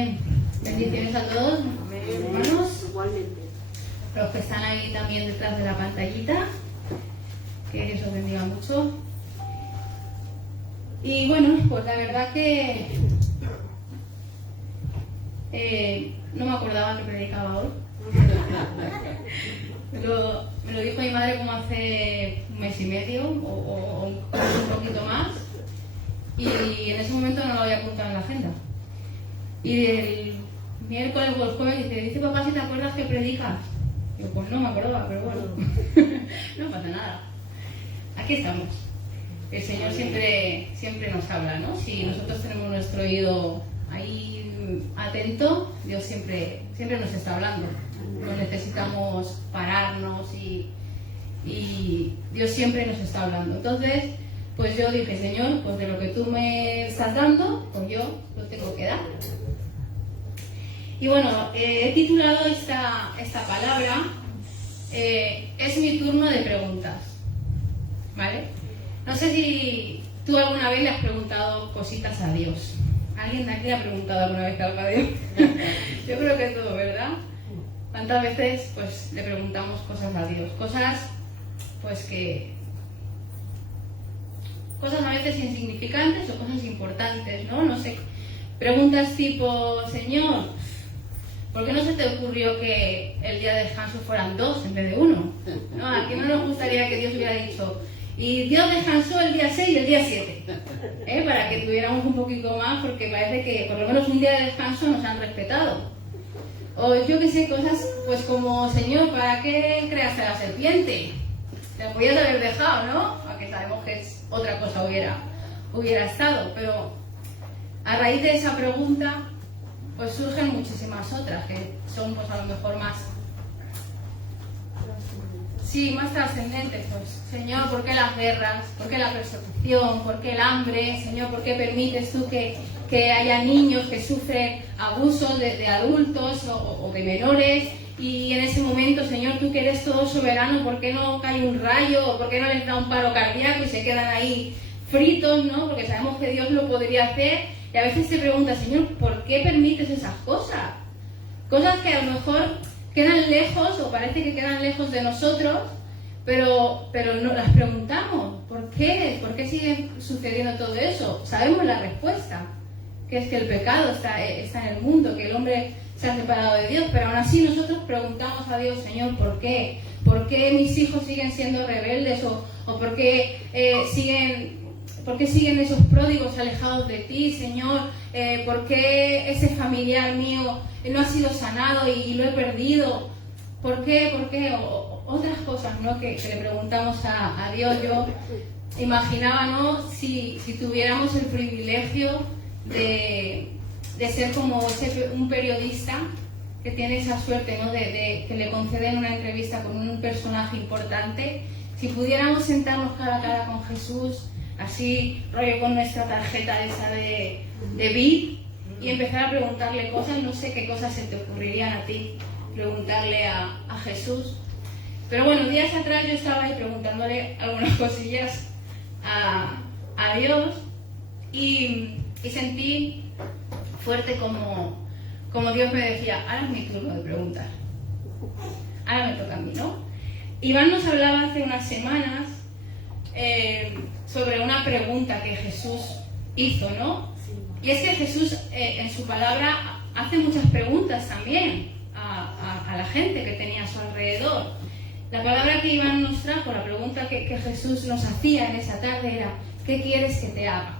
Amén. Bendiciones a todos, hermanos. Igualmente. Los que están ahí también detrás de la pantallita. Que Dios os bendiga mucho. Y bueno, pues la verdad que no me acordaba que predicaba hoy. Me lo dijo mi madre como hace un mes y medio o un poquito más. Y en ese momento no lo había apuntado en la agenda. Y el miércoles o el jueves dice papá, si te acuerdas que predicas. Digo, pues no me acordaba, pero bueno, no pasa nada. Aquí estamos. El Señor siempre nos habla, ¿no? Si nosotros tenemos nuestro oído ahí atento, Dios siempre nos está hablando. No necesitamos pararnos y Dios siempre nos está hablando. Entonces, pues yo dije, Señor, pues de lo que tú me estás dando, pues yo lo tengo que dar. Y bueno, he titulado esta palabra, es mi turno de preguntas, ¿vale? No sé si tú alguna vez le has preguntado cositas a Dios. ¿Alguien de aquí le ha preguntado alguna vez algo a Dios? Yo creo que todo, ¿verdad? ¿Cuántas veces pues le preguntamos cosas a Dios? Cosas a veces insignificantes o cosas importantes, ¿no? No sé, preguntas tipo, Señor, ¿por qué no se te ocurrió que el día de descanso fueran 2 en vez de 1? ¿No? ¿A quién no nos gustaría que Dios hubiera dicho, y Dios descansó el día 6 y el día 7? Para que tuviéramos un poquito más, porque parece que por lo menos un día de descanso nos han respetado. O yo que sé, cosas pues como, Señor, ¿para qué creaste la serpiente? Te lo podías haber dejado, ¿no? Aunque sabemos que es otra cosa hubiera estado, pero a raíz de esa pregunta pues surgen muchísimas otras que son pues a lo mejor más trascendentes. Pues, Señor, ¿por qué las guerras? ¿Por qué la persecución? ¿Por qué el hambre? Señor, ¿por qué permites tú que haya niños que sufren abusos de adultos o de menores? Y en ese momento, Señor, tú que eres todo soberano, ¿por qué no cae un rayo? ¿O por qué no les da un paro cardíaco y se quedan ahí fritos, ¿no? Porque sabemos que Dios lo podría hacer. Y a veces se pregunta, Señor, ¿por qué permites esas cosas? Cosas que a lo mejor quedan lejos o parece que quedan lejos de nosotros, pero no las preguntamos. ¿Por qué? ¿Por qué sigue sucediendo todo eso? Sabemos la respuesta, que es que el pecado está en el mundo, que el hombre se ha separado de Dios, pero aún así nosotros preguntamos a Dios, Señor, ¿por qué? ¿Por qué mis hijos siguen siendo rebeldes? ¿O por qué siguen esos pródigos alejados de ti, Señor? ¿Por qué ese familiar mío no ha sido sanado y lo he perdido? ¿Por qué? O otras cosas, ¿no? que le preguntamos a Dios. Yo imaginaba, ¿no? Si tuviéramos el privilegio de ser como un periodista que tiene esa suerte, ¿no? de que le conceden una entrevista con un personaje importante, si pudiéramos sentarnos cara a cara con Jesús, así, rollo con nuestra tarjeta esa de VIP, y empezar a preguntarle cosas, no sé qué cosas se te ocurrirían a ti preguntarle a Jesús. Pero bueno, días atrás yo estaba ahí preguntándole algunas cosillas a Dios y sentí fuerte como Dios me decía, ahora es mi turno de preguntar, ahora me toca a mí, ¿no? Iván nos hablaba hace unas semanas sobre una pregunta que Jesús hizo, ¿no? Y es que Jesús en su palabra hace muchas preguntas también a la gente que tenía a su alrededor. La palabra que Iván nos trajo, la pregunta que Jesús nos hacía en esa tarde era, ¿qué quieres que te haga?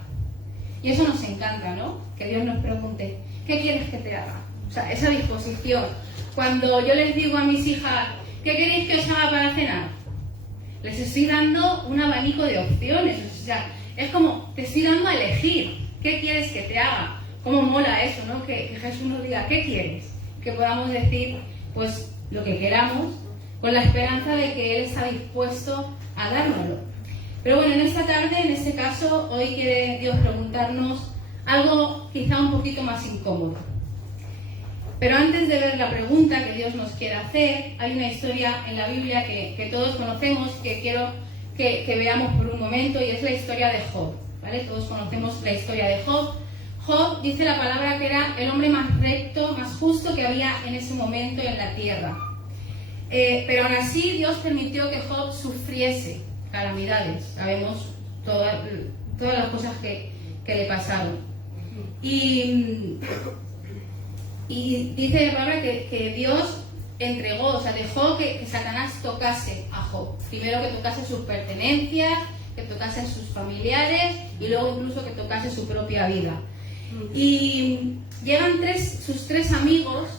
Y eso nos encanta, ¿no? Que Dios nos pregunte, ¿qué quieres que te haga? O sea, esa disposición. Cuando yo les digo a mis hijas, ¿qué queréis que os haga para cenar? Les estoy dando un abanico de opciones. O sea, es como, te estoy dando a elegir. ¿Qué quieres que te haga? Cómo mola eso, ¿no? Que Jesús nos diga, ¿qué quieres? Que podamos decir, pues, lo que queramos, con la esperanza de que Él está dispuesto a dárnoslo. Pero bueno, en esta tarde, en este caso, hoy quiere Dios preguntarnos algo quizá un poquito más incómodo. Pero antes de ver la pregunta que Dios nos quiere hacer, hay una historia en la Biblia que todos conocemos, que quiero que veamos por un momento, y es la historia de Job, ¿vale? Todos conocemos la historia de Job. Job, dice la palabra, que era el hombre más recto, más justo que había en ese momento en la tierra. Pero aún así Dios permitió que Job sufriese calamidades. Sabemos todas las cosas que le pasaron. Y dice la palabra que Dios entregó, o sea, dejó que Satanás tocase a Job. Primero que tocase sus pertenencias, que tocase sus familiares y luego incluso que tocase su propia vida. Y llegan sus tres amigos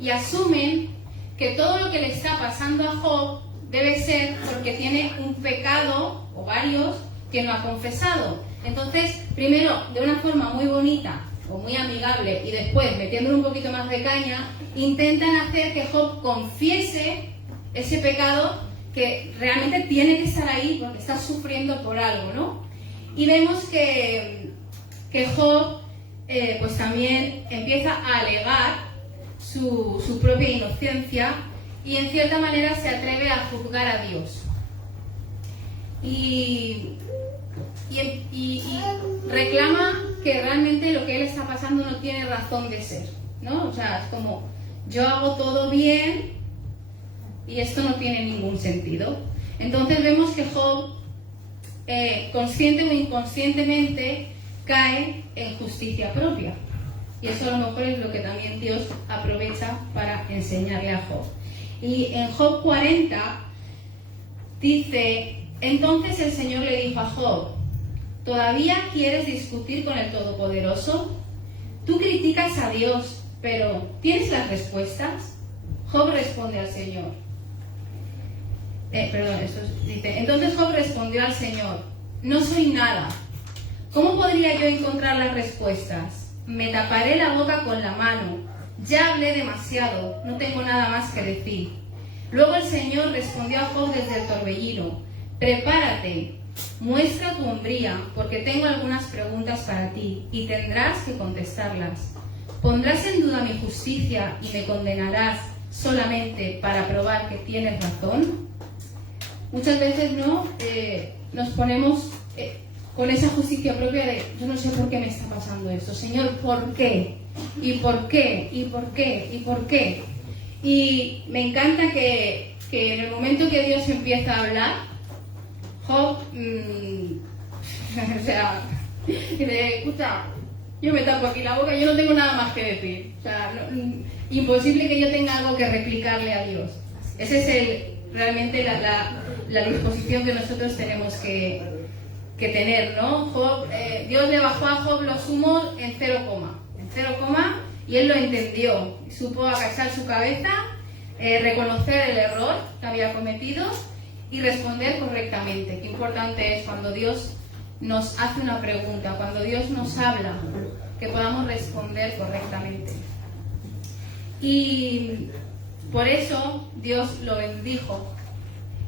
y asumen que todo lo que le está pasando a Job debe ser porque tiene un pecado o varios que no ha confesado. Entonces, primero, de una forma muy bonita o muy amigable y después, metiéndole un poquito más de caña, intentan hacer que Job confiese ese pecado que realmente tiene que estar ahí porque está sufriendo por algo, ¿no? Y vemos que Job pues también empieza a alegar su propia inocencia y en cierta manera se atreve a juzgar a Dios. Y reclama que realmente lo que él está pasando no tiene razón de ser, ¿no? O sea, es como, yo hago todo bien y esto no tiene ningún sentido. Entonces vemos que Job, consciente o inconscientemente, cae en justicia propia. Y eso a lo mejor es lo que también Dios aprovecha para enseñarle a Job. Y en Job 40 dice, entonces el Señor le dijo a Job, ¿todavía quieres discutir con el Todopoderoso? Tú criticas a Dios, pero ¿tienes las respuestas? Job responde al Señor. Dice, entonces Job respondió al Señor, no soy nada. ¿Cómo podría yo encontrar las respuestas? Me taparé la boca con la mano. Ya hablé demasiado, no tengo nada más que decir. Luego el Señor respondió a Job desde el torbellino, prepárate, muestra tu hombría, porque tengo algunas preguntas para ti, y tendrás que contestarlas. ¿Pondrás en duda mi justicia y me condenarás solamente para probar que tienes razón? Muchas veces nos ponemos con esa justicia propia de yo no sé por qué me está pasando esto, Señor, ¿por qué? ¿Y por qué? ¿Y por qué? ¿Y por qué? Y me encanta que en el momento que Dios empieza a hablar, Job, o sea, dice, escucha, yo me tapo aquí la boca, yo no tengo nada más que decir. O sea, imposible que yo tenga algo que replicarle a Dios. Esa es realmente la disposición que nosotros tenemos que tener, ¿no? Job, Dios le bajó a Job los humos en 0, y él lo entendió. Supo agachar su cabeza, reconocer el error que había cometido y responder correctamente. Qué importante es cuando Dios nos hace una pregunta, cuando Dios nos habla, que podamos responder correctamente. Y por eso Dios lo bendijo.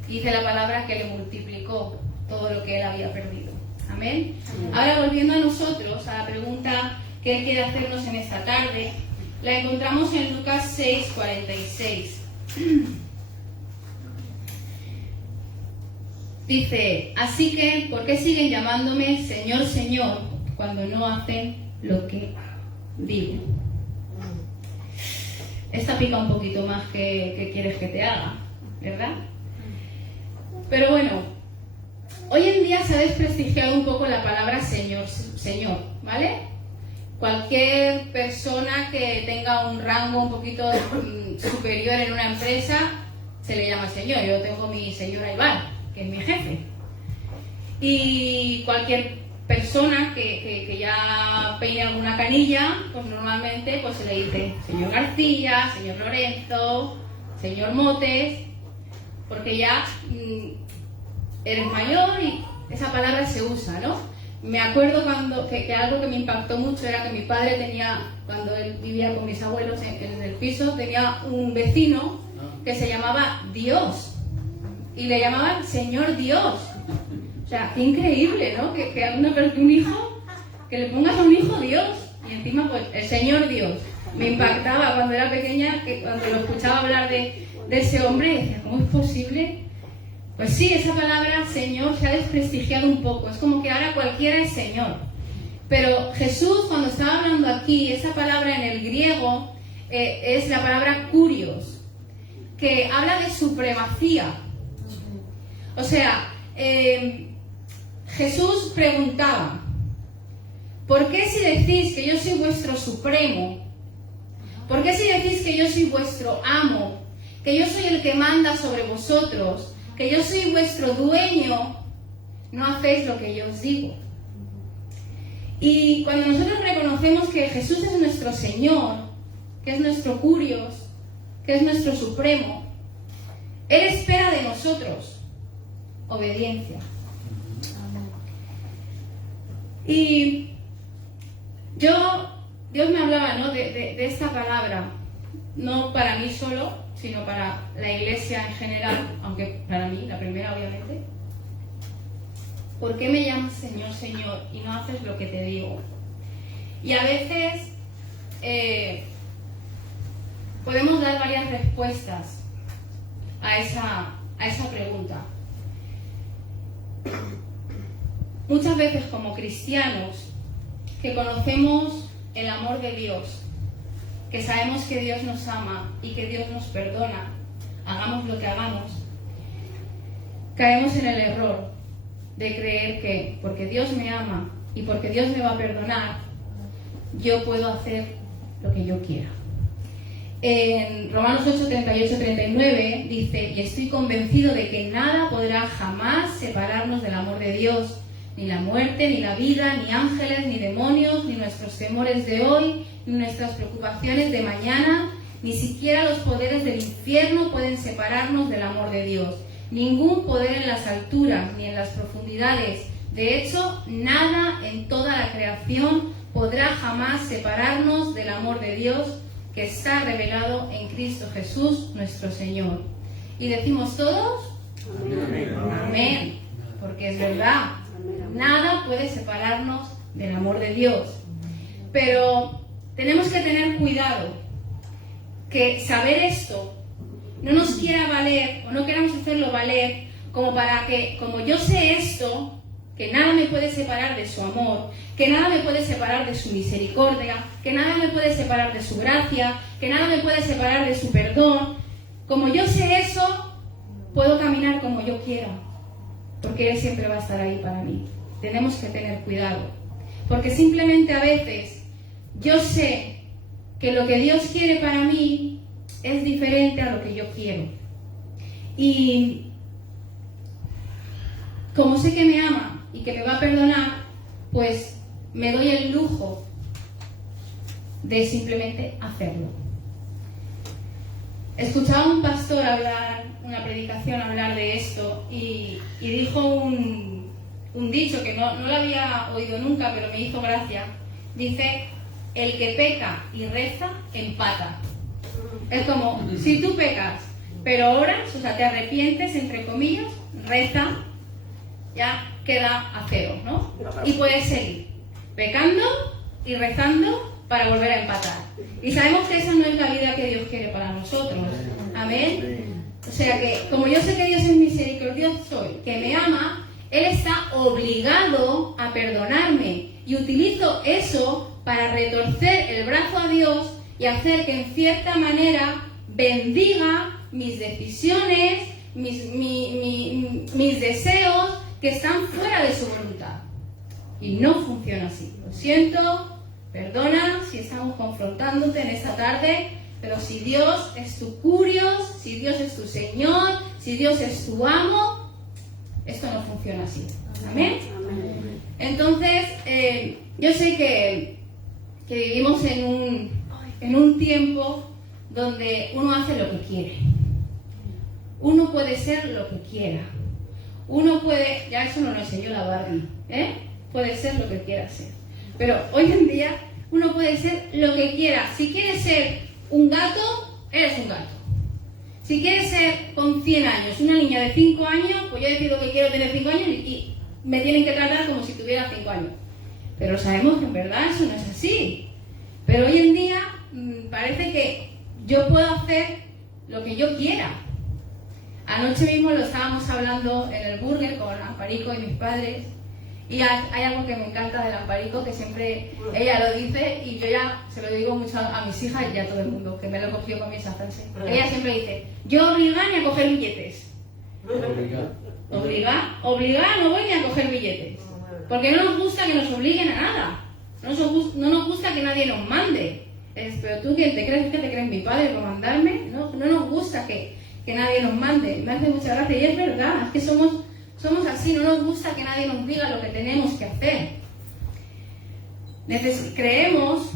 Dice la palabra que le multiplicó todo lo que él había perdido. Amén. Ahora, volviendo a nosotros, a la pregunta que él quiere hacernos en esta tarde, la encontramos en Lucas 6:46. Dice, así que, ¿por qué siguen llamándome Señor, Señor, cuando no hacen lo que digo? Esta pica un poquito más que quieres que te haga, ¿verdad? Pero bueno, hoy en día se ha desprestigiado un poco la palabra Señor, ¿vale? Cualquier persona que tenga un rango un poquito superior en una empresa se le llama Señor. Yo tengo mi señora Iván, que es mi jefe. Y cualquier persona que ya peine alguna canilla, pues normalmente pues se le dice Señor García, Señor Lorenzo, Señor Motes, porque ya eres mayor y esa palabra se usa, ¿no? Me acuerdo que algo que me impactó mucho era que mi padre tenía, cuando él vivía con mis abuelos en el piso, tenía un vecino que se llamaba Dios y le llamaban Señor Dios. O sea, qué increíble, ¿no? Que a un hijo, que le pongas a un hijo Dios y encima pues el Señor Dios. Me impactaba cuando era pequeña, que cuando lo escuchaba hablar de ese hombre, decía, ¿cómo es posible? Pues sí, esa palabra Señor se ha desprestigiado un poco. Es como que ahora cualquiera es Señor. Pero Jesús, cuando estaba hablando aquí, esa palabra en el griego es la palabra kurios, que habla de supremacía. O sea, Jesús preguntaba, ¿por qué si decís que yo soy vuestro supremo? ¿Por qué si decís que yo soy vuestro amo? Que yo soy el que manda sobre vosotros, que yo soy vuestro dueño, no hacéis lo que yo os digo. Y cuando nosotros reconocemos que Jesús es nuestro Señor, que es nuestro kurios, que es nuestro supremo, Él espera de nosotros obediencia. Y Dios me hablaba, ¿no?, de esta palabra, no para mí solo, sino para la iglesia en general, aunque para mí, la primera obviamente. ¿Por qué me llamas Señor, Señor, y no haces lo que te digo? Y a veces podemos dar varias respuestas a esa pregunta. Muchas veces como cristianos que conocemos el amor de Dios, que sabemos que Dios nos ama y que Dios nos perdona, hagamos lo que hagamos, caemos en el error de creer que porque Dios me ama y porque Dios me va a perdonar, yo puedo hacer lo que yo quiera. En Romanos 8, 38, 39 dice: y estoy convencido de que nada podrá jamás separarnos del amor de Dios, ni la muerte, ni la vida, ni ángeles, ni demonios, ni nuestros temores de hoy, ni nuestras preocupaciones de mañana, ni siquiera los poderes del infierno pueden separarnos del amor de Dios. Ningún poder en las alturas ni en las profundidades. De hecho, nada en toda la creación podrá jamás separarnos del amor de Dios que está revelado en Cristo Jesús, nuestro Señor. Y decimos todos, amén. Amén. Porque es verdad, nada puede separarnos del amor de Dios. Pero tenemos que tener cuidado, que saber esto no nos quiera valer, o no queramos hacerlo valer, como para que, como yo sé esto, que nada me puede separar de su amor, que nada me puede separar de su misericordia, que nada me puede separar de su gracia, que nada me puede separar de su perdón. Como yo sé eso, puedo caminar como yo quiera, porque Él siempre va a estar ahí para mí. Tenemos que tener cuidado, porque simplemente a veces yo sé que lo que Dios quiere para mí es diferente a lo que yo quiero. Y como sé que me ama y que me va a perdonar, pues me doy el lujo de simplemente hacerlo. Escuchaba a un pastor hablar, una predicación hablar de esto, y dijo un dicho que no lo había oído nunca, pero me hizo gracia. Dice: el que peca y reza, empata. Es como, si tú pecas, pero oras, o sea, te arrepientes, entre comillas, reza, ya queda a cero, ¿no? Y puedes seguir pecando y rezando para volver a empatar. Y sabemos que esa no es la vida que Dios quiere para nosotros. Amén. O sea que, como yo sé que Dios es misericordioso, que me ama, Él está obligado a perdonarme. Y utilizo eso para retorcer el brazo a Dios y hacer que en cierta manera bendiga mis decisiones, mis deseos que están fuera de su voluntad. Y no funciona así. Lo siento, perdona si estamos confrontándote en esta tarde, pero si Dios es tu kurios, si Dios es tu Señor, si Dios es tu amo, esto no funciona así. ¿Amén? Entonces, yo sé que vivimos en un tiempo donde uno hace lo que quiere. Uno puede ser lo que quiera. Uno puede, ya eso no lo enseñó la Barbie, puede ser lo que quiera ser. Pero hoy en día uno puede ser lo que quiera. Si quieres ser un gato, eres un gato. Si quieres ser con 100 años, una niña de 5 años, pues yo decido que quiero tener 5 años y me tienen que tratar como si tuviera 5 años. Pero sabemos que en verdad eso no es así. Pero hoy en día parece que yo puedo hacer lo que yo quiera. Anoche mismo lo estábamos hablando en el burger con Amparico y mis padres, Y hay algo que me encanta de Amparico, que siempre ella lo dice, y yo ya se lo digo mucho a mis hijas y a todo el mundo, que me lo cogió con esa frase. Ella siempre dice, yo obligar ni a coger billetes. Obligar no voy ni a coger billetes. Porque no nos gusta que nos obliguen a nada. No nos gusta que nadie nos mande. Pero tú, ¿quién te crees? ¿Que te crees mi padre por mandarme? No nos gusta que nadie nos mande. Me hace mucha gracia. Y es verdad, es que somos así. No nos gusta que nadie nos diga lo que tenemos que hacer. Creemos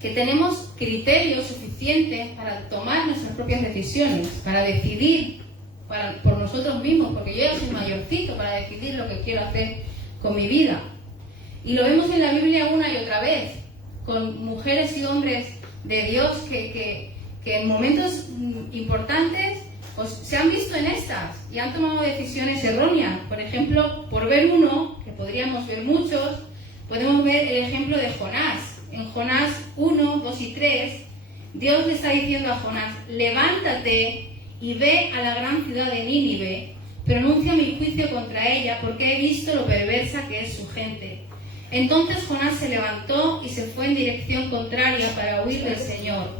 que tenemos criterios suficientes para tomar nuestras propias decisiones, para decidir por nosotros mismos, porque yo ya soy mayorcito para decidir lo que quiero hacer con mi vida. Y lo vemos en la Biblia una y otra vez, con mujeres y hombres de Dios que en momentos importantes pues, se han visto en estas y han tomado decisiones erróneas. Por ejemplo, por ver uno, que podríamos ver muchos, podemos ver el ejemplo de Jonás. En Jonás 1, 2 y 3, Dios le está diciendo a Jonás, levántate y ve a la gran ciudad de Nínive, pronuncia mi juicio contra ella, porque he visto lo perversa que es su gente. Entonces Jonás se levantó y se fue en dirección contraria para huir del Señor.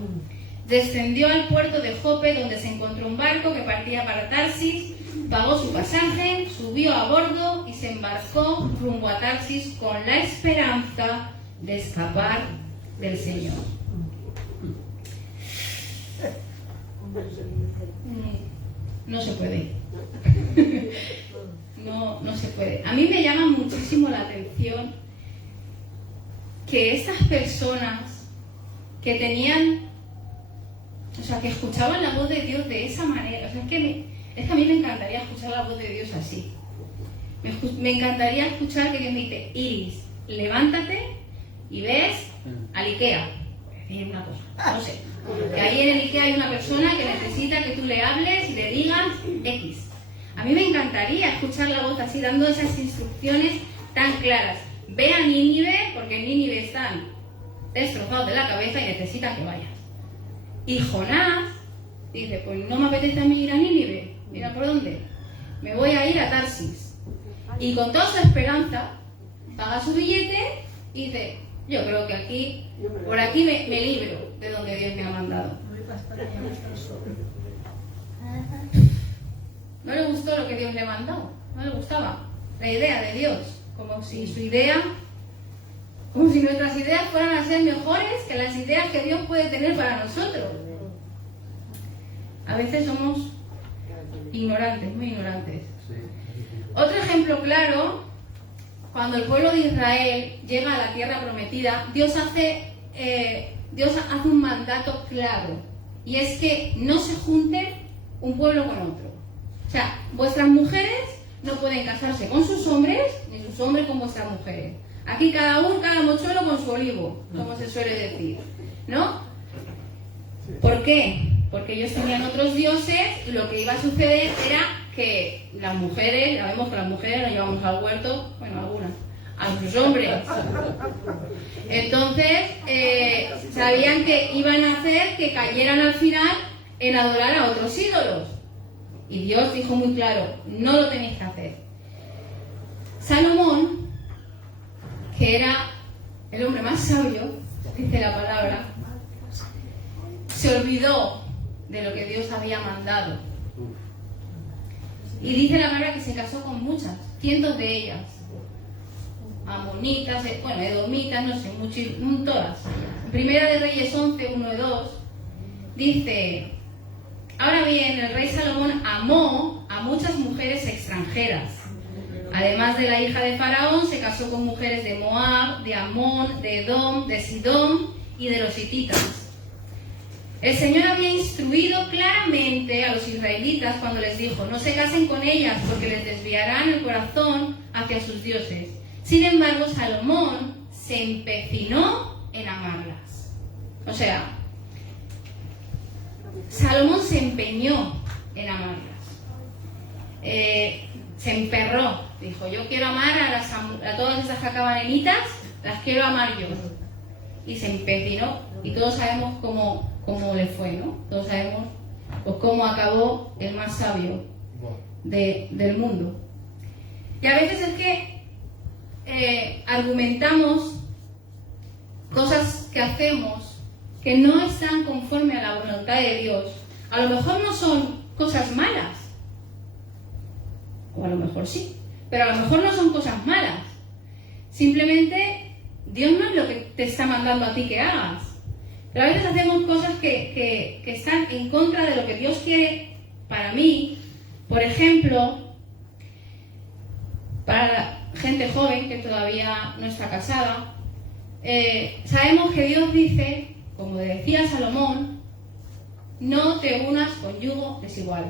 Descendió al puerto de Jope, donde se encontró un barco que partía para Tarsis, pagó su pasaje, subió a bordo y se embarcó rumbo a Tarsis con la esperanza de escapar del Señor. No se puede. No se puede. A mí me llama muchísimo la atención que estas personas que tenían, o sea, que escuchaban la voz de Dios de esa manera, o sea, es que a mí me encantaría escuchar la voz de Dios así. Me encantaría escuchar que Dios me dice, Iris, levántate y ves al Ikea. Voy a decir una cosa, no sé. Que ahí en el Ikea hay una persona que necesita que tú le hables y le digas X. A mí me encantaría escuchar la voz así, dando esas instrucciones tan claras. Ve a Nínive, porque en Nínive están destrozados de la cabeza y necesitan que vayas. Y Jonás dice, pues no me apetece a mí ir a Nínive. Mira por dónde. Me voy a ir a Tarsis. Y con toda su esperanza, paga su billete y dice, yo creo que por aquí me libro de donde Dios me ha mandado. No le gustó lo que Dios le mandó, no le gustaba la idea de Dios, como si nuestras ideas fueran a ser mejores que las ideas que Dios puede tener para nosotros. A veces somos ignorantes, muy ignorantes. Otro ejemplo claro, cuando el pueblo de Israel llega a la tierra prometida, Dios hace un mandato claro, y es que no se junte un pueblo con otro. O sea, vuestras mujeres no pueden casarse con sus hombres, ni sus hombres con vuestras mujeres. Aquí cada mochuelo con su olivo, como se suele decir, ¿no? ¿Por qué? Porque ellos tenían otros dioses y lo que iba a suceder era que las mujeres, ya vemos que las mujeres nos llevamos al huerto, bueno, algunas, a sus hombres. Entonces, sabían que iban a hacer que cayeran al final en adorar a otros ídolos. Y Dios dijo muy claro, no lo tenéis que hacer. Salomón, que era el hombre más sabio, dice la palabra, se olvidó de lo que Dios había mandado. Y dice la palabra que se casó con muchas, cientos de ellas. Amonitas, edomitas, no sé, todas. Primera de Reyes 11, 1 y 2, dice, ahora bien, el rey Salomón amó a muchas mujeres extranjeras. Además de la hija de Faraón, se casó con mujeres de Moab, de Amón, de Edom, de Sidón y de los hititas. El Señor había instruido claramente a los israelitas cuando les dijo, no se casen con ellas porque les desviarán el corazón hacia sus dioses. Sin embargo, Salomón se empecinó en amarlas. O sea, Salomón se empeñó en amarlas. Se emperró. Dijo, yo quiero amar a todas esas cacabanenitas, las quiero amar yo. Y se empecinó. Y todos sabemos cómo le fue, ¿no? Todos sabemos pues, cómo acabó el más sabio del mundo. Y a veces es que argumentamos cosas que hacemos que no están conforme a la voluntad de Dios. A lo mejor no son cosas malas, o a lo mejor sí, pero a lo mejor no son cosas malas. Simplemente Dios no es lo que te está mandando a ti que hagas. Pero a veces hacemos cosas que están en contra de lo que Dios quiere para mí. Por ejemplo, para la gente joven que todavía no está casada, sabemos que Dios dice, como decía Salomón, no te unas con yugo desigual.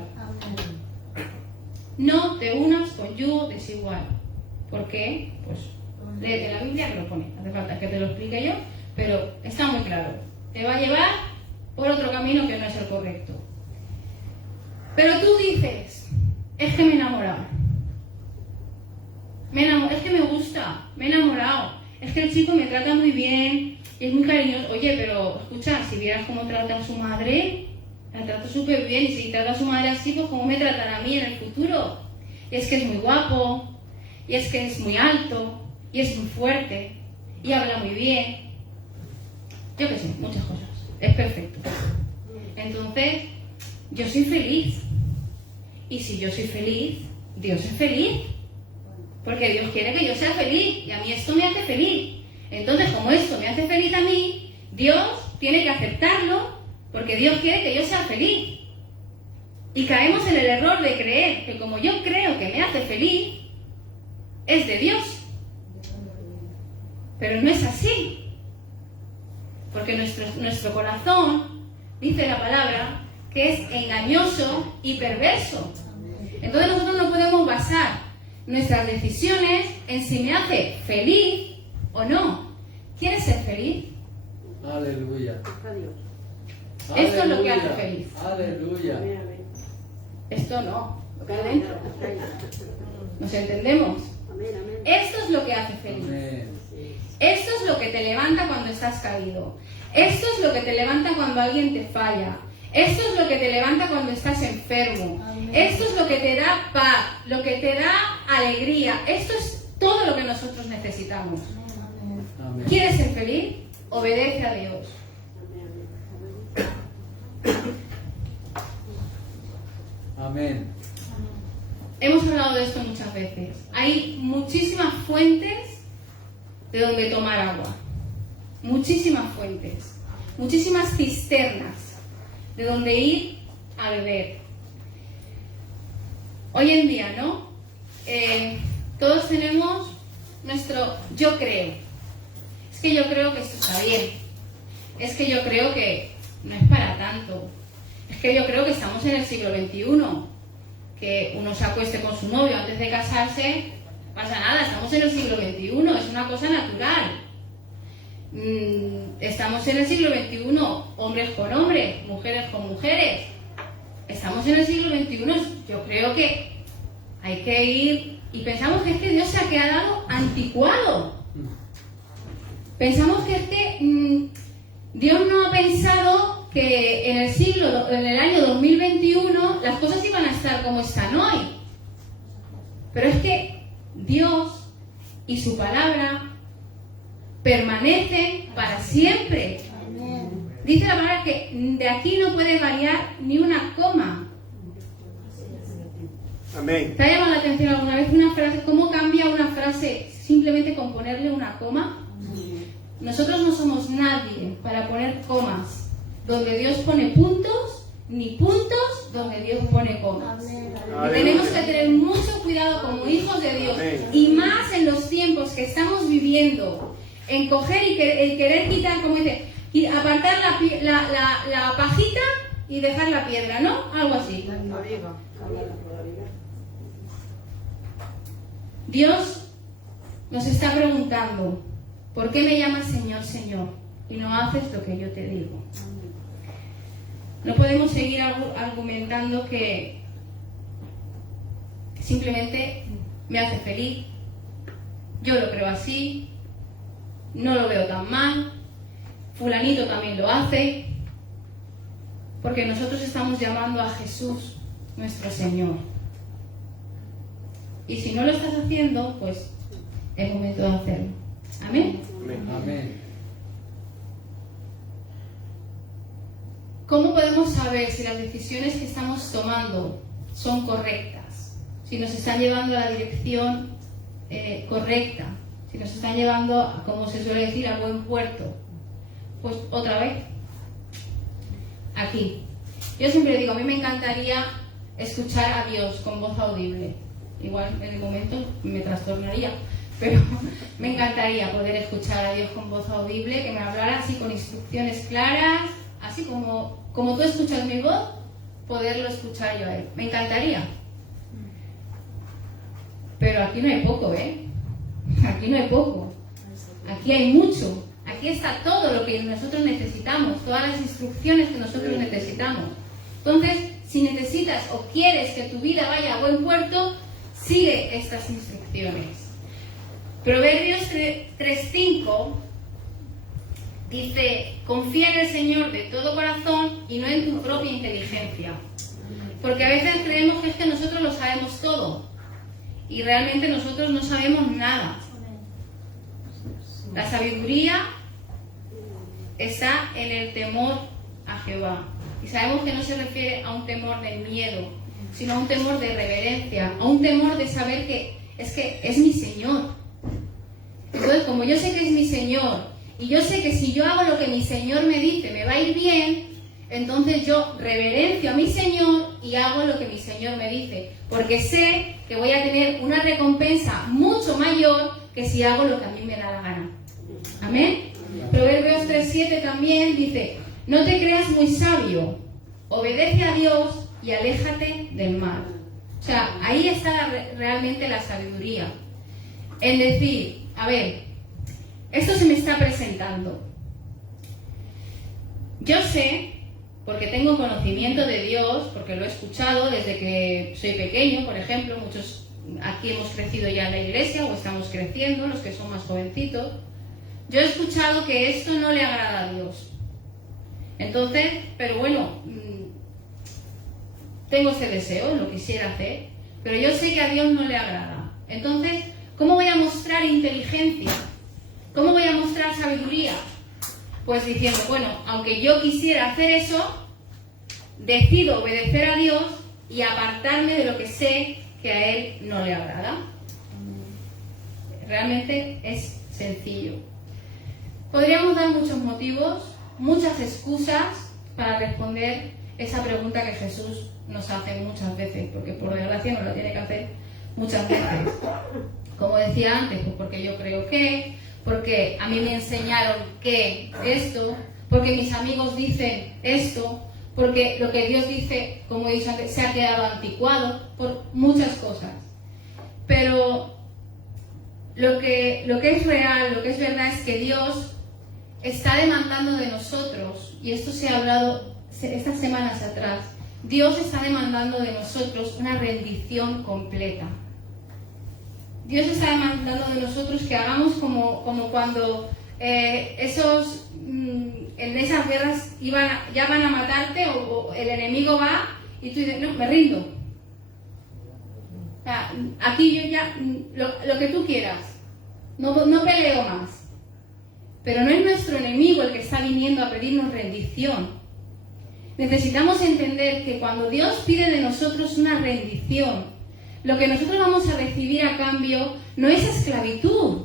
No te unas con yugo desigual. ¿Por qué? Pues léete la Biblia que lo pone. No hace falta que te lo explique yo, pero está muy claro. Te va a llevar por otro camino que no es el correcto. Pero tú dices, es que me he enamorado. Es que me gusta, me he enamorado. Es que el chico me trata muy bien, es muy cariñoso. Oye, pero escucha, si vieras cómo trata a su madre, la trata súper bien. Y si trata a su madre así, pues cómo me tratará a mí en el futuro. Y es que es muy guapo, y es que es muy alto, y es muy fuerte, y habla muy bien. Yo qué sé, muchas cosas. Es perfecto. Entonces, yo soy feliz. Y si yo soy feliz, Dios es feliz. Porque Dios quiere que yo sea feliz. Y a mí esto me hace feliz. Entonces, como esto me hace feliz a mí, Dios tiene que aceptarlo porque Dios quiere que yo sea feliz. Y caemos en el error de creer que como yo creo que me hace feliz, es de Dios. Pero no es así. Porque nuestro corazón, dice la palabra, que es engañoso y perverso. Entonces nosotros no podemos basar nuestras decisiones en si me hace feliz o no. ¿Quieres ser feliz? Aleluya. Esto es lo que hace feliz. Aleluya. Esto no, lo que hay dentro. ¿Nos entendemos? Esto es lo que hace feliz. Esto es lo que te levanta cuando estás caído. Esto es lo que te levanta cuando alguien te falla. Esto es lo que te levanta cuando estás enfermo. Esto es lo que te da paz, lo que te da alegría. Esto es todo lo que nosotros necesitamos. ¿Quieres ser feliz? Obedece a Dios. Amén. Hemos hablado de esto muchas veces. Hay muchísimas fuentes de donde tomar agua. Muchísimas fuentes. Muchísimas cisternas de donde ir a beber. Hoy en día, ¿no? Todos tenemos nuestro yo creo. Es que yo creo que esto está bien. Es que yo creo que no es para tanto. Es que yo creo que estamos en el siglo XXI. Que uno se acueste con su novio antes de casarse, no pasa nada, estamos en el siglo XXI, es una cosa natural. Estamos en el siglo XXI, hombres con hombres, mujeres con mujeres. Estamos en el siglo XXI, yo creo que hay que ir, y pensamos que es que Dios se ha quedado anticuado. Pensamos que es que Dios no ha pensado que en el año 2021 las cosas iban a estar como están hoy. Pero es que Dios y su palabra permanecen para siempre. Dice la palabra que de aquí no puede variar ni una coma. Amén. ¿Te ha llamado la atención alguna vez una frase? ¿Cómo cambia una frase simplemente con ponerle una coma? Nosotros no somos nadie para poner comas donde Dios pone puntos, ni puntos donde Dios pone comas. Y tenemos que tener mucho cuidado como hijos de Dios. Y más en los tiempos que estamos viviendo, en coger y querer quitar, como dice, y apartar la pajita y dejar la piedra, ¿no? Algo así. Dios nos está preguntando, ¿por qué me llamas Señor, Señor? Y no haces lo que yo te digo. No podemos seguir argumentando que simplemente me hace feliz, yo lo creo así, no lo veo tan mal, fulanito también lo hace, porque nosotros estamos llamando a Jesús nuestro Señor. Y si no lo estás haciendo, pues es momento de hacerlo. Amén. Amén. ¿Cómo podemos saber si las decisiones que estamos tomando son correctas? Si nos están llevando a la dirección correcta, si nos están llevando, como se suele decir, a buen puerto. Pues otra vez, aquí. Yo siempre digo, a mí me encantaría escuchar a Dios con voz audible. Igual en el momento me trastornaría, pero me encantaría poder escuchar a Dios con voz audible, que me hablara así con instrucciones claras, así como tú escuchas mi voz, poderlo escuchar yo a Él. Me encantaría. Pero aquí no hay poco, ¿eh? Aquí no hay poco. Aquí hay mucho. Aquí está todo lo que nosotros necesitamos, todas las instrucciones que nosotros necesitamos. Entonces, si necesitas o quieres que tu vida vaya a buen puerto, sigue estas instrucciones. Proverbios 3:5 dice: confía en el Señor de todo corazón y no en tu propia inteligencia. Porque a veces creemos que es que nosotros lo sabemos todo y realmente nosotros no sabemos nada. La sabiduría está en el temor a Jehová. Y sabemos que no se refiere a un temor de miedo, sino a un temor de reverencia, a un temor de saber que es mi Señor. Entonces, como yo sé que es mi Señor, y yo sé que si yo hago lo que mi Señor me dice, me va a ir bien, entonces yo reverencio a mi Señor y hago lo que mi Señor me dice, porque sé que voy a tener una recompensa mucho mayor que si hago lo que a mí me da la gana. Amén. Proverbios 3:7 también dice: no te creas muy sabio, obedece a Dios y aléjate del mal. O sea, ahí está realmente la sabiduría. En decir, a ver, esto se me está presentando. Yo sé, porque tengo conocimiento de Dios, porque lo he escuchado desde que soy pequeño, por ejemplo, muchos aquí hemos crecido ya en la iglesia o estamos creciendo, los que son más jovencitos. Yo he escuchado que esto no le agrada a Dios. Entonces, pero bueno, tengo ese deseo, lo quisiera hacer, pero yo sé que a Dios no le agrada. Entonces, ¿cómo voy a mostrar inteligencia? ¿Cómo voy a mostrar sabiduría? Pues diciendo, bueno, aunque yo quisiera hacer eso, decido obedecer a Dios y apartarme de lo que sé que a Él no le agrada. Realmente es sencillo. Podríamos dar muchos motivos, muchas excusas para responder esa pregunta que Jesús nos hace muchas veces, porque por desgracia nos la tiene que hacer muchas veces. Como decía antes, pues porque yo creo que, porque a mí me enseñaron que esto, porque mis amigos dicen esto, porque lo que Dios dice, como he dicho antes, se ha quedado anticuado, por muchas cosas. Pero lo que es real, lo que es verdad es que Dios está demandando de nosotros, y esto se ha hablado estas semanas atrás, Dios está demandando de nosotros una rendición completa. Dios está demandando de nosotros que hagamos como cuando en esas guerras ya van a matarte o el enemigo va y tú dices, no, me rindo. O sea, aquí yo ya, lo que tú quieras, no peleo más. Pero no es nuestro enemigo el que está viniendo a pedirnos rendición. Necesitamos entender que cuando Dios pide de nosotros una rendición, lo que nosotros vamos a recibir a cambio no es esclavitud,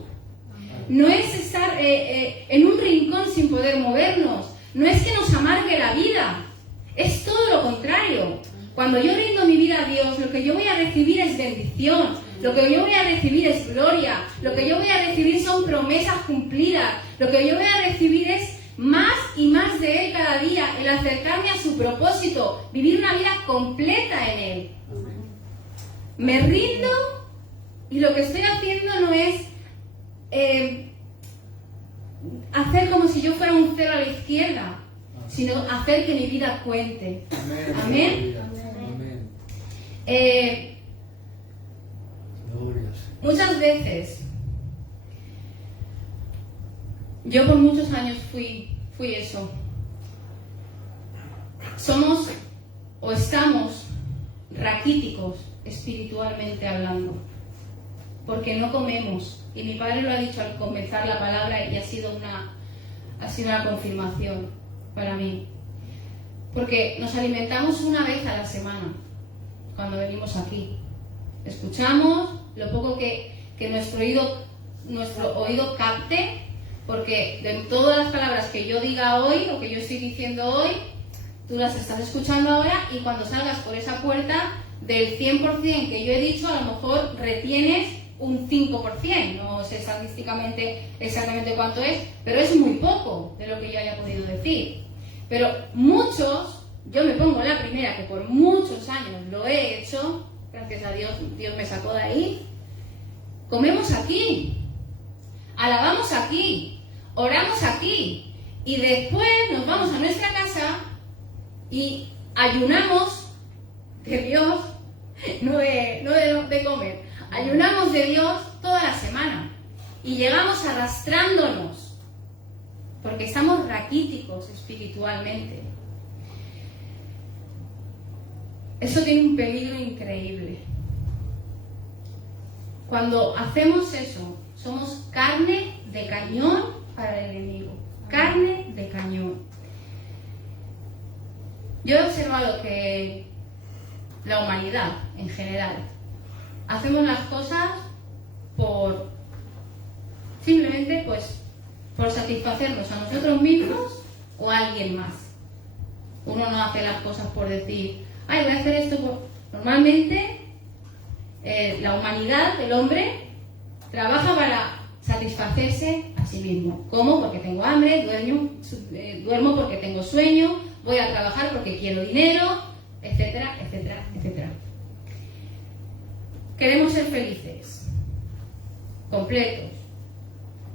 no es estar en un rincón sin poder movernos, no es que nos amargue la vida, es todo lo contrario. Cuando yo rindo mi vida a Dios, lo que yo voy a recibir es bendición, lo que yo voy a recibir es gloria, lo que yo voy a recibir son promesas cumplidas, lo que yo voy a recibir es más y más de Él cada día, el acercarme a su propósito, vivir una vida completa en Él. Me rindo y lo que estoy haciendo no es hacer como si yo fuera un cero a la izquierda, sino hacer que mi vida cuente. Amén. Muchas veces, yo por muchos años fui eso. Somos o estamos raquíticos espiritualmente hablando. porque no comemos. Y mi padre lo ha dicho al comenzar la palabra y ha sido una confirmación para mí. Porque nos alimentamos una vez a la semana cuando venimos aquí. Escuchamos lo poco que nuestro oído capte, porque de todas las palabras que yo diga hoy o que yo estoy diciendo hoy, tú las estás escuchando ahora, y cuando salgas por esa puerta, del 100% que yo he dicho, a lo mejor retienes un 5%, no sé estadísticamente exactamente cuánto es, pero es muy poco de lo que yo haya podido decir. Pero muchos, yo me pongo la primera, que por muchos años lo he hecho, gracias a Dios, Dios me sacó de ahí, comemos aquí, alabamos aquí, oramos aquí, y después nos vamos a nuestra casa y ayunamos de Dios, no de comer, ayunamos de Dios toda la semana y llegamos arrastrándonos porque estamos raquíticos espiritualmente. Eso tiene un peligro increíble. Cuando hacemos eso, somos carne de cañón para el enemigo, carne de cañón. Yo he observado que la humanidad en general hacemos las cosas simplemente por satisfacernos a nosotros mismos o a alguien más. Uno no hace las cosas por decir, voy a hacer esto. Normalmente la humanidad, el hombre, trabaja para satisfacerse a sí mismo. Como porque tengo hambre, duermo porque tengo sueño, voy a trabajar porque quiero dinero, etcétera, etcétera, etcétera. Queremos ser felices, completos,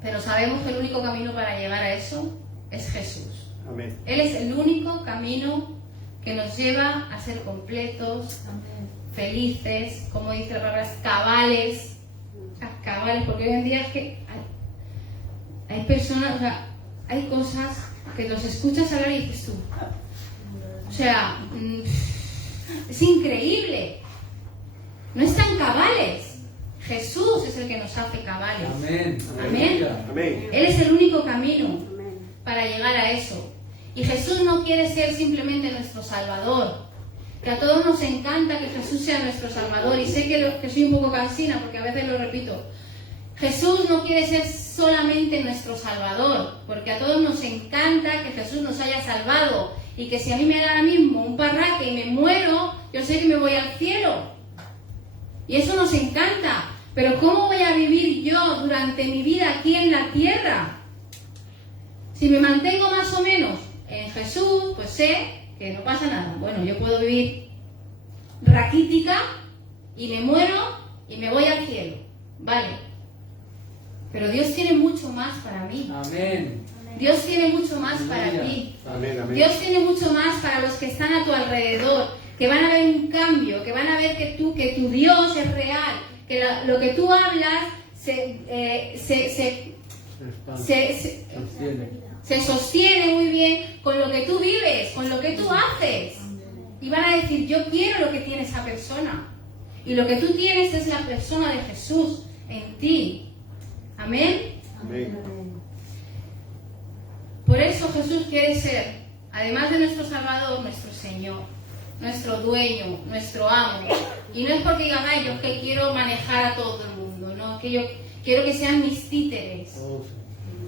pero sabemos que el único camino para llegar a eso es Jesús. Amén. Él es el único camino que nos lleva a ser completos, felices, como dice la palabra, cabales, porque hoy en día es que hay personas, o sea, hay cosas que los escuchas hablar y dices tú, o sea, es increíble, no están cabales. Jesús es el que nos hace cabales. Amén. Amén. Amén. Él es el único camino para llegar a eso. Y Jesús no quiere ser simplemente nuestro Salvador, que a todos nos encanta que Jesús sea nuestro Salvador, y sé que soy un poco cansina porque a veces lo repito. Jesús no quiere ser solamente nuestro Salvador, porque a todos nos encanta que Jesús nos haya salvado, y que si a mí me da ahora mismo un parraque y me muero, yo sé que me voy al cielo. Y eso nos encanta. Pero ¿cómo voy a vivir yo durante mi vida aquí en la tierra? Si me mantengo más o menos en Jesús, pues sé que no pasa nada. Bueno, yo puedo vivir raquítica y me muero y me voy al cielo. Vale. Pero Dios tiene mucho más para mí. Amén. Dios tiene mucho más para ti. Amén, amén. Dios tiene mucho más para los que están a tu alrededor, que van a ver un cambio, que van a ver que tu Dios es real, que lo que tú hablas se sostiene muy bien con lo que tú vives, con lo que tú haces. Y van a decir, yo quiero lo que tiene esa persona. Y lo que tú tienes es la persona de Jesús en ti. Amén. Amén. Por eso Jesús quiere ser, además de nuestro Salvador, nuestro Señor, nuestro dueño, nuestro amo. Y no es porque digan, ay, yo que quiero manejar a todo el mundo, no, que yo quiero que sean mis títeres.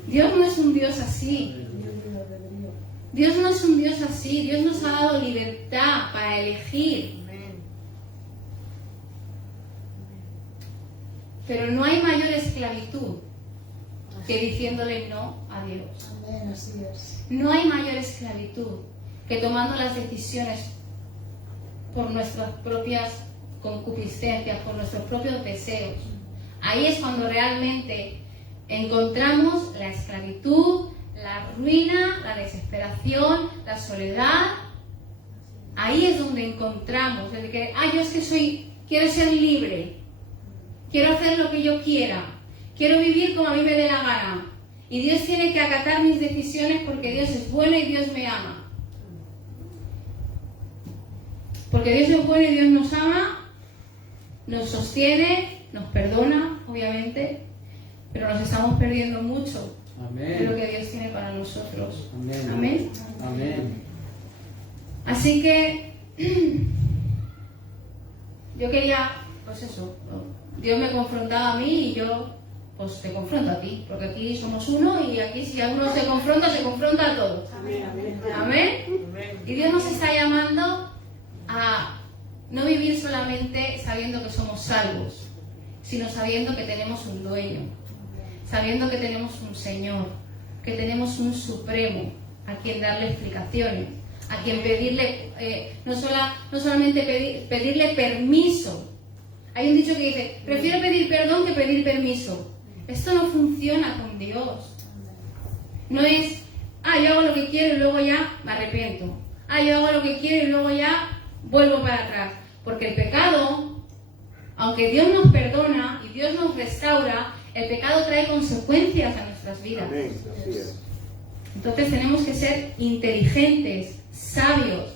Dios no es un Dios así. Dios no es un Dios así. Dios nos ha dado libertad para elegir. Pero no hay mayor esclavitud que diciéndole no a Dios. No hay mayor esclavitud que tomando las decisiones por nuestras propias concupiscencias, por nuestros propios deseos. Ahí es cuando realmente encontramos la esclavitud, la ruina, la desesperación, la soledad. Ahí es donde encontramos el que, yo es que quiero ser libre, quiero hacer lo que yo quiera, quiero vivir como a mí me dé la gana. Y Dios tiene que acatar mis decisiones porque Dios es bueno y Dios me ama. Porque Dios es bueno y Dios nos ama, nos sostiene, nos perdona, obviamente, pero nos estamos perdiendo mucho de lo Amén. que Dios tiene para nosotros. Amén. Amén. Amén. Así que yo quería, pues eso, Dios me confrontaba a mí y yo pues te confronto a ti, porque aquí somos uno y aquí si uno se confronta a todos. Amén. Y Dios nos está llamando a no vivir solamente sabiendo que somos salvos, sino sabiendo que tenemos un dueño, sabiendo que tenemos un Señor, que tenemos un Supremo a quien darle explicaciones, a quien pedirle, no solamente pedirle permiso. Hay un dicho que dice, prefiero pedir perdón que pedir permiso. Esto no funciona con Dios. No es, yo hago lo que quiero y luego ya me arrepiento. Yo hago lo que quiero y luego ya vuelvo para atrás. Porque el pecado, aunque Dios nos perdona y Dios nos restaura, el pecado trae consecuencias a nuestras vidas. Amén. Así es. Entonces tenemos que ser inteligentes, sabios.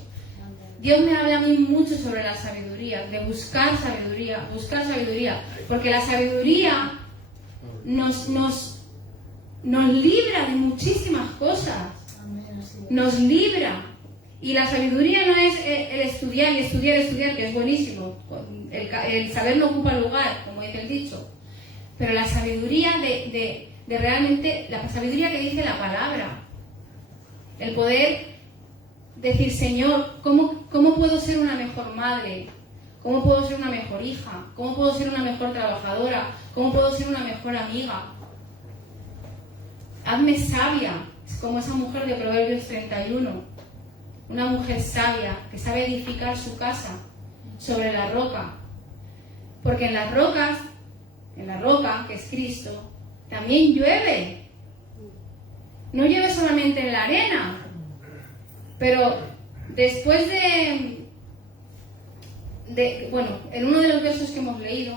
Dios me habla a mí mucho sobre la sabiduría, de buscar sabiduría, porque la sabiduría nos libra de muchísimas cosas, nos libra. Y la sabiduría no es el estudiar, que es buenísimo, el saber no ocupa lugar, como dice el dicho, pero la sabiduría de realmente, la sabiduría que dice la palabra, el poder decir, Señor, ¿cómo puedo ser una mejor madre? ¿Cómo puedo ser una mejor hija? ¿Cómo puedo ser una mejor trabajadora? ¿Cómo puedo ser una mejor amiga? Hazme sabia, como esa mujer de Proverbios 31. Una mujer sabia que sabe edificar su casa sobre la roca. Porque en las rocas, en la roca, que es Cristo, también llueve. No llueve solamente en la arena. Pero después bueno, en uno de los versos que hemos leído,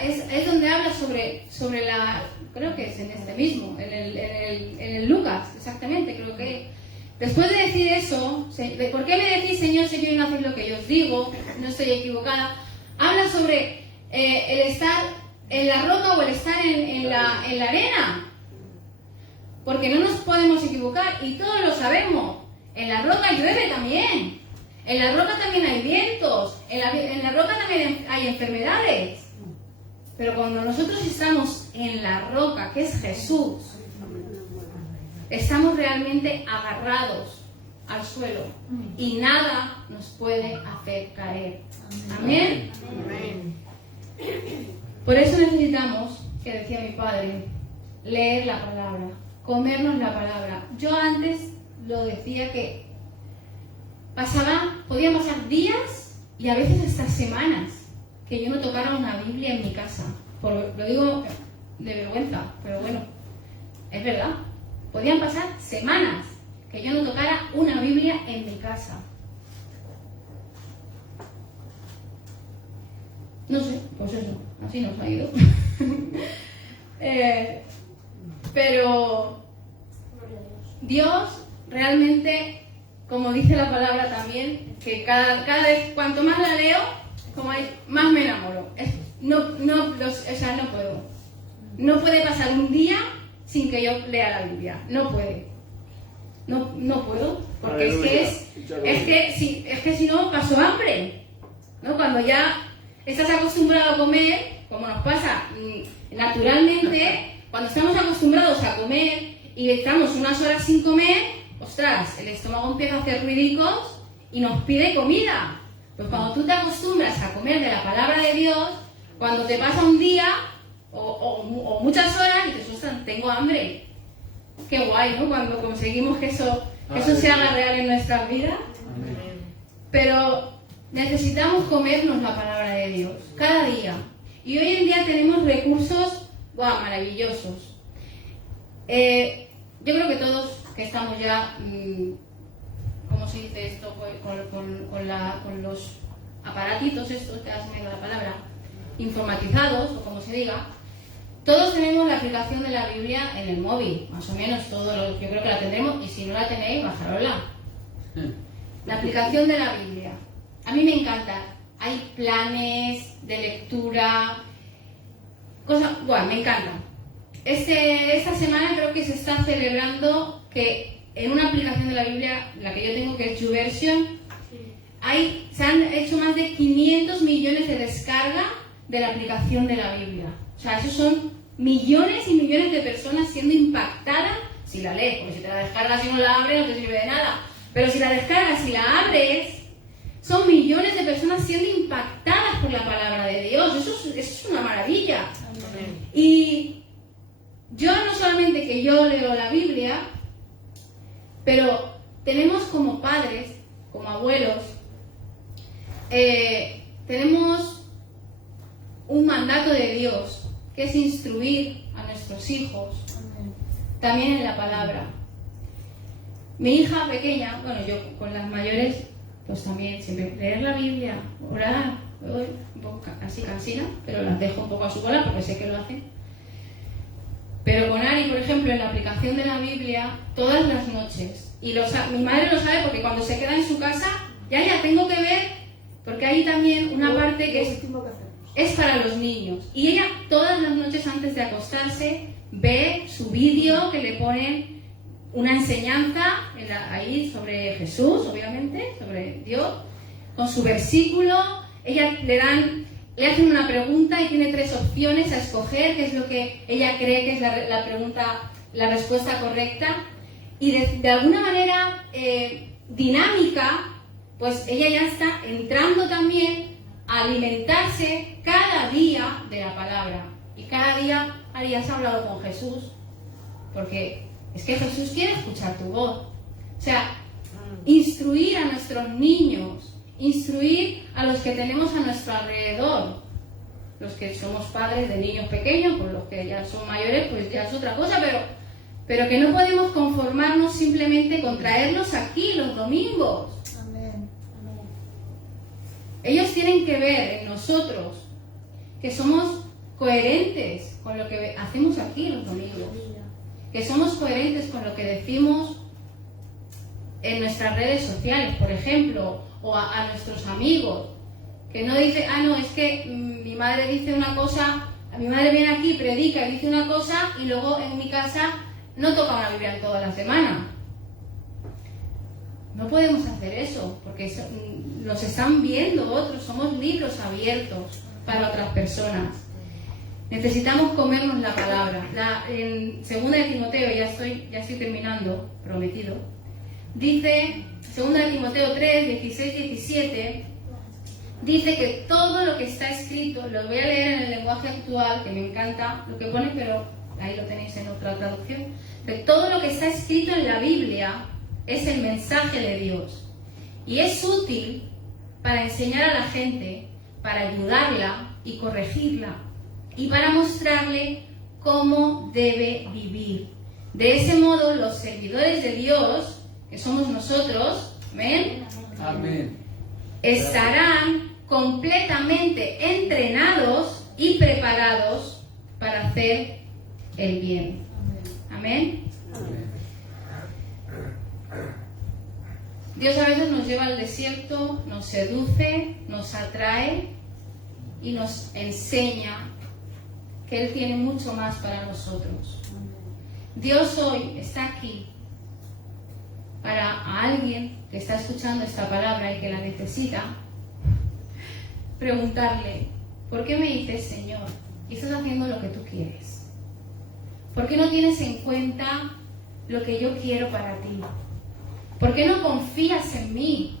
es donde habla sobre la, creo que es en este mismo, en el Lucas, exactamente, creo que. Después de decir eso, ¿por qué me decís, Señor, Señor, y no hacéis lo que yo os digo? No estoy equivocada. Habla sobre el estar en la roca o el estar en la arena. Porque no nos podemos equivocar y todos lo sabemos. En la roca llueve también. En la roca también hay vientos. En la roca también hay enfermedades. Pero cuando nosotros estamos en la roca, que es Jesús, estamos realmente agarrados al suelo y nada nos puede hacer caer. Amén. Por eso necesitamos, que decía mi padre, leer la palabra, comernos la palabra. Yo antes lo decía que podían pasar días y a veces hasta semanas que yo no tocara una Biblia en mi casa. Lo digo de vergüenza, pero bueno, es verdad. Podían pasar semanas que yo no tocara una Biblia en mi casa. No sé, pues eso, así nos ha ido. Pero Dios realmente, como dice la palabra también, que cada vez, cuanto más la leo, más me enamoro. No puedo. No puede pasar un día sin que yo lea la Biblia. No puede. No puedo. Porque es que si no paso hambre. ¿No? Cuando ya estás acostumbrado a comer, como nos pasa naturalmente, cuando estamos acostumbrados a comer y estamos unas horas sin comer, ostras, el estómago empieza a hacer ruidicos y nos pide comida. Pues cuando tú te acostumbras a comer de la palabra de Dios, cuando te pasa un día o muchas horas y dices, ostras, tengo hambre. Qué guay, ¿no? Cuando conseguimos que eso se haga real en nuestras vidas. Amén. Pero necesitamos comernos la palabra de Dios cada día. Y hoy en día tenemos recursos maravillosos. Yo creo que todos que estamos ya, ¿cómo se dice esto? Con los aparatitos estos, que has medido la palabra, informatizados, o como se diga, todos tenemos la aplicación de la Biblia en el móvil, más o menos todos, yo creo que la tendremos, y si no la tenéis, bajarosla. La aplicación de la Biblia. A mí me encanta. Hay planes de lectura, Bueno, me encanta. Esta semana creo que se está celebrando que en una aplicación de la Biblia, la que yo tengo, que es YouVersion, se han hecho más de 500 millones de descargas de la aplicación de la Biblia. O sea, esos son millones y millones de personas siendo impactadas si la lees, porque si te la descargas y no la abres no te sirve de nada. Pero si la descargas y la abres, son millones de personas siendo impactadas por la palabra de Dios. Eso es una maravilla. Y yo no solamente que yo leo la Biblia, pero tenemos como padres, como abuelos, tenemos un mandato de Dios, que es instruir a nuestros hijos también en la palabra. Mi hija pequeña, bueno, yo con las mayores, pues también siempre leer la Biblia, orar, un poco así cansina, pero las dejo un poco a su bola porque sé que lo hacen. Pero con Ari, por ejemplo, en la aplicación de la Biblia, todas las noches, y mi madre lo sabe porque cuando se queda en su casa, ya tengo que ver, porque hay también una parte que es para los niños. Y ella todas las noches antes de acostarse ve su vídeo que le ponen una enseñanza ahí sobre Jesús, obviamente, sobre Dios, con su versículo. Ella le hacen una pregunta y tiene 3 opciones a escoger, que es lo que ella cree que es la respuesta correcta. Y de alguna manera dinámica, pues ella ya está entrando también a alimentarse cada día de la palabra. Y cada día, Ari, has hablado con Jesús, porque es que Jesús quiere escuchar tu voz. O sea, instruir a nuestros niños, instruir a los que tenemos a nuestro alrededor, los que somos padres de niños pequeños, pues los que ya son mayores, pues ya es otra cosa, pero que no podemos conformarnos simplemente con traerlos aquí los domingos. Amén. Ellos tienen que ver en nosotros que somos coherentes con lo que hacemos aquí los domingos, que somos coherentes con lo que decimos en nuestras redes sociales, por ejemplo, o a nuestros amigos, que no dice, no, es que mi madre dice una cosa, mi madre viene aquí, predica y dice una cosa, y luego en mi casa no toca una Biblia en toda la semana. No podemos hacer eso, porque nos están viendo otros, somos libros abiertos para otras personas. Necesitamos comernos la palabra. En 2 de Timoteo, ya estoy terminando, prometido, dice 2 de Timoteo 3, 16, 17, dice que todo lo que está escrito, lo voy a leer en el lenguaje actual, que me encanta lo que pone, pero ahí lo tenéis en otra traducción, que todo lo que está escrito en la Biblia es el mensaje de Dios y es útil para enseñar a la gente, para ayudarla y corregirla y para mostrarle cómo debe vivir. De ese modo, los servidores de Dios, que somos nosotros, ¿amén? Amén. Estarán completamente entrenados y preparados para hacer el bien. Amén. Dios a veces nos lleva al desierto, nos seduce, nos atrae y nos enseña que Él tiene mucho más para nosotros. Dios hoy está aquí para a alguien que está escuchando esta palabra y que la necesita, preguntarle, ¿por qué me dices Señor? Y estás haciendo lo que tú quieres. ¿Por qué no tienes en cuenta lo que yo quiero para ti? ¿Por qué no confías en mí?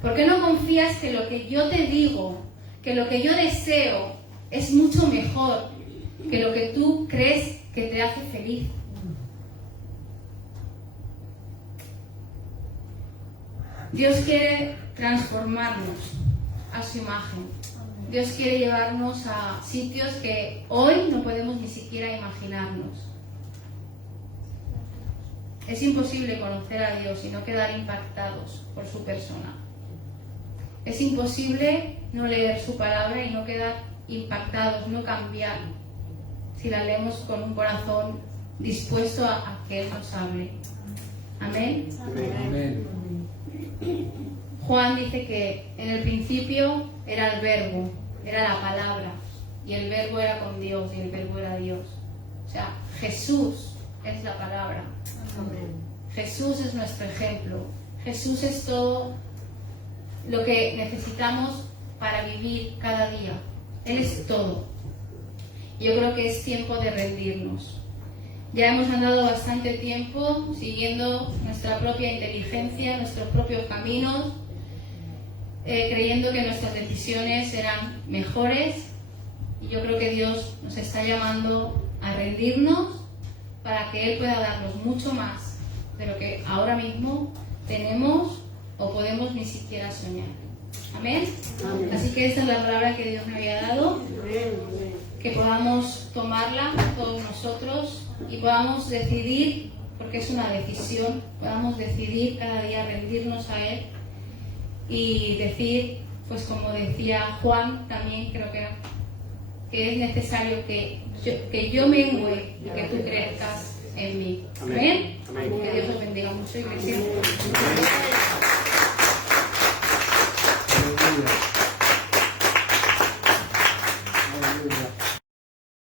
¿Por qué no confías que lo que yo te digo, que lo que yo deseo es mucho mejor que lo que tú crees que te hace feliz? Dios quiere transformarnos a su imagen. Dios quiere llevarnos a sitios que hoy no podemos ni siquiera imaginarnos. Es imposible conocer a Dios y no quedar impactados por su persona. Es imposible no leer su palabra y no quedar impactados, no cambiar, si la leemos con un corazón dispuesto a que Él nos hable. Amén. Amén. Juan dice que en el principio era el verbo, era la palabra, y el verbo era con Dios y el verbo era Dios. O sea, Jesús es la palabra. Jesús es nuestro ejemplo. Jesús es todo lo que necesitamos para vivir cada día. Él es todo. Yo creo que es tiempo de rendirnos. Ya hemos andado bastante tiempo siguiendo nuestra propia inteligencia, nuestros propios caminos, creyendo que nuestras decisiones eran mejores, y yo creo que Dios nos está llamando a rendirnos para que Él pueda darnos mucho más de lo que ahora mismo tenemos o podemos ni siquiera soñar. Amén. Amén. Así que esta es la palabra que Dios me había dado, que podamos tomarla todos nosotros y podamos decidir, porque es una decisión, podamos decidir cada día rendirnos a Él y decir, pues como decía Juan también, creo que es necesario que yo mengüe y que tú crezcas en mí. Amén. Amén. Que Dios os bendiga mucho y que siempre.